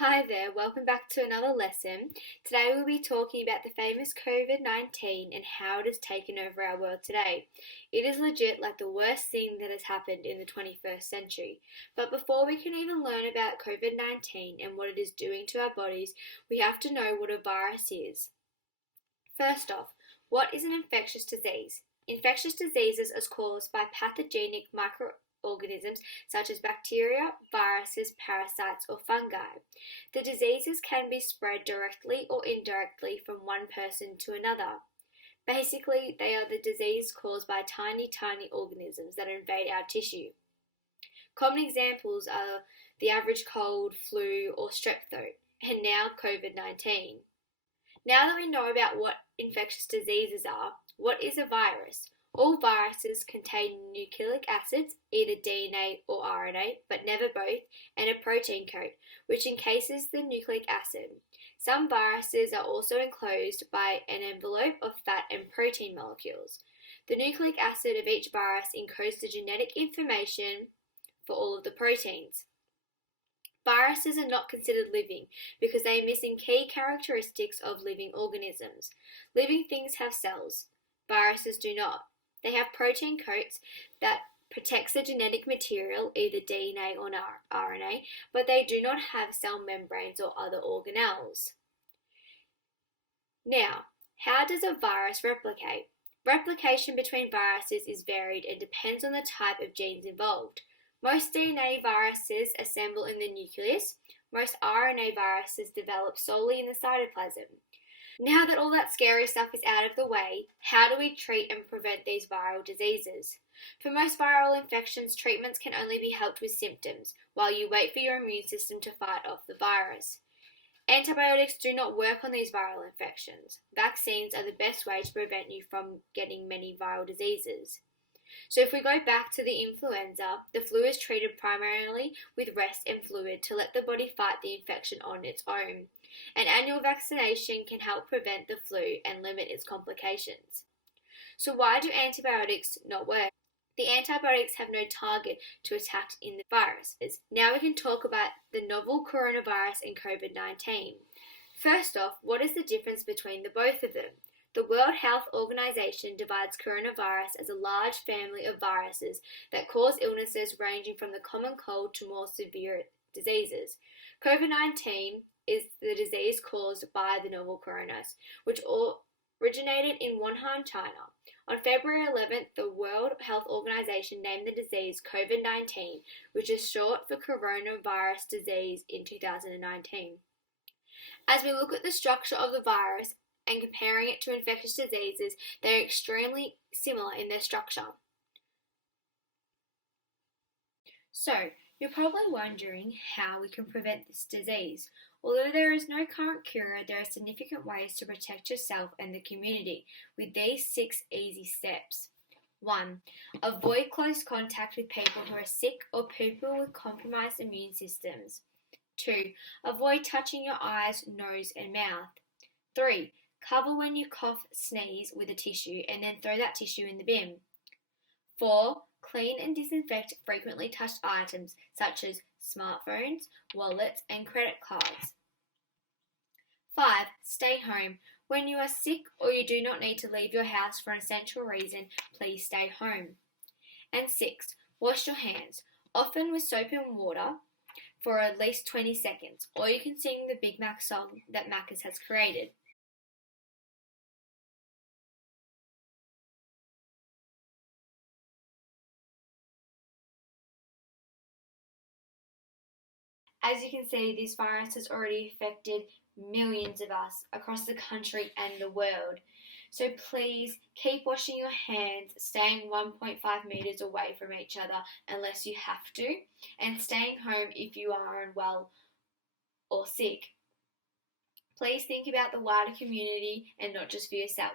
Hi there, welcome back to another lesson. Today we'll be talking about the famous COVID-19 and how it has taken over our world today. It is legit like the worst thing that has happened in the 21st century. But before we can even learn about COVID-19 and what it is doing to our bodies, we have to know what a virus is. First off, what is an infectious disease? Infectious diseases are caused by pathogenic microorganisms such as bacteria, viruses, parasites, or fungi. The diseases can be spread directly or indirectly from one person to another. Basically, they are the disease caused by tiny organisms that invade our tissue. Common examples are the average cold, flu, or strep throat, and now COVID-19. Now that we know about what infectious diseases are, what is a virus? All viruses contain nucleic acids, either DNA or RNA, but never both, and a protein coat, which encases the nucleic acid. Some viruses are also enclosed by an envelope of fat and protein molecules. The nucleic acid of each virus encodes the genetic information for all of the proteins. Viruses are not considered living because they are missing key characteristics of living organisms. Living things have cells. Viruses do not. They have protein coats that protects the genetic material, either DNA or RNA, but they do not have cell membranes or other organelles. Now, how does a virus replicate? Replication between viruses is varied and depends on the type of genes involved. Most DNA viruses assemble in the nucleus. Most RNA viruses develop solely in the cytoplasm. Now that all that scary stuff is out of the way, how do we treat and prevent these viral diseases? For most viral infections, treatments can only be helped with symptoms, while you wait for your immune system to fight off the virus. Antibiotics do not work on these viral infections. Vaccines are the best way to prevent you from getting many viral diseases. So if we go back to the influenza, the flu is treated primarily with rest and fluid to let the body fight the infection on its own. An annual vaccination can help prevent the flu and limit its complications. So why do antibiotics not work? The antibiotics have no target to attack in the virus. Now we can talk about the novel coronavirus and COVID-19. First off, what is the difference between the both of them? The World Health Organization divides coronavirus as a large family of viruses that cause illnesses ranging from the common cold to more severe diseases. COVID-19 is the disease caused by the novel coronavirus, which originated in Wuhan, China. On February 11th, the World Health Organization named the disease COVID-19, which is short for coronavirus disease in 2019. As we look at the structure of the virus, and comparing it to infectious diseases, they are extremely similar in their structure. So, you're probably wondering how we can prevent this disease. Although there is no current cure, there are significant ways to protect yourself and the community with these 6 easy steps. 1. Avoid close contact with people who are sick or people with compromised immune systems. 2. Avoid touching your eyes, nose, and mouth. 3. Cover when you cough, sneeze with a tissue and then throw that tissue in the bin. 4. Clean and disinfect frequently touched items such as smartphones, wallets, and credit cards. 5. Stay home. When you are sick or you do not need to leave your house for an essential reason, please stay home. And 6. Wash your hands, often with soap and water, for at least 20 seconds, or you can sing the Big Mac song that Macca's has created. As you can see, this virus has already affected millions of us across the country and the world. So please keep washing your hands, staying 1.5 metres away from each other unless you have to, and staying home if you are unwell or sick. Please think about the wider community and not just for yourself.